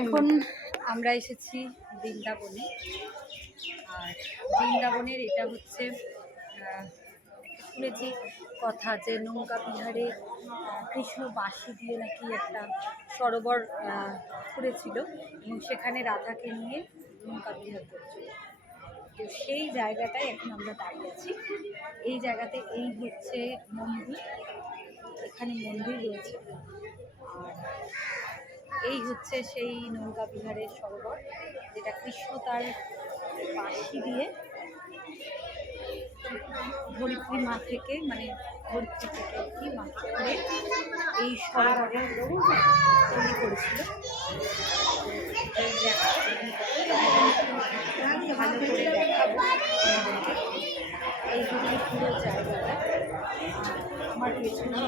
এখন আমরা এসেছি বৃন্দাবনে। আর বৃন্দাবনের এটা হচ্ছে শুনেছি কথা যে নৌকা বিহারে কৃষ্ণ বাঁশি দিয়ে নাকি একটা সরোবর করেছিল এবং সেখানে রাধাকে নিয়ে নৌকা বিহার করছিল। তো সেই জায়গাটায় এখন আমরা দাঁড়িয়ে আছি। এই জায়গাতে এই হচ্ছে মন্দির, এখানে মন্দির রয়েছে। আর এই হচ্ছে সেই নৌকা বিহারের সরোবর যেটা কৃষ্ণ তার বাঁশি দিয়ে ধরিত্রী মা থেকে মানে ধরিত্রী থেকে কি মাথা করে এই সরোবরের তৈরি করেছিল। ভালো করে দেখাবো আমাদেরকে। এই হচ্ছে পুরো জায়গাটা। আমার পেছনে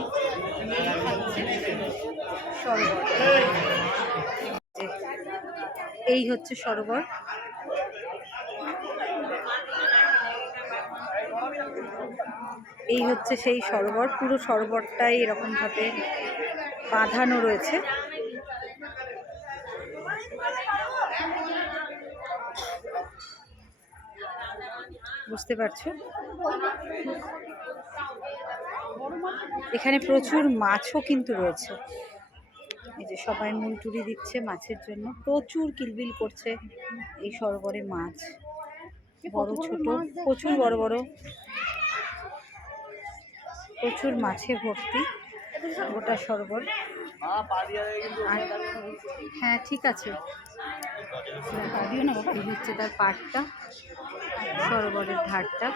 সরোবর, এই হচ্ছে সরোবর। এই হচ্ছে সেই সরোবর, পুরো সরোবরটাই এরকমভাবে বাঁধানো রয়েছে। বুঝতে পারছো, এখানে প্রচুর মাছও কিন্তু রয়েছে। এই যে সবাই মুলটুরি দিচ্ছে মাছের জন্য, প্রচুর কিলবিল করছে এই সরোবরে মাছ, বড় ছোট প্রচুর বড় বড়, প্রচুর মাছে ভর্তি গোটা সরোবর। হ্যাঁ ঠিক আছে, এই হচ্ছে তার পাড়টা, সরোবরের ধারটা।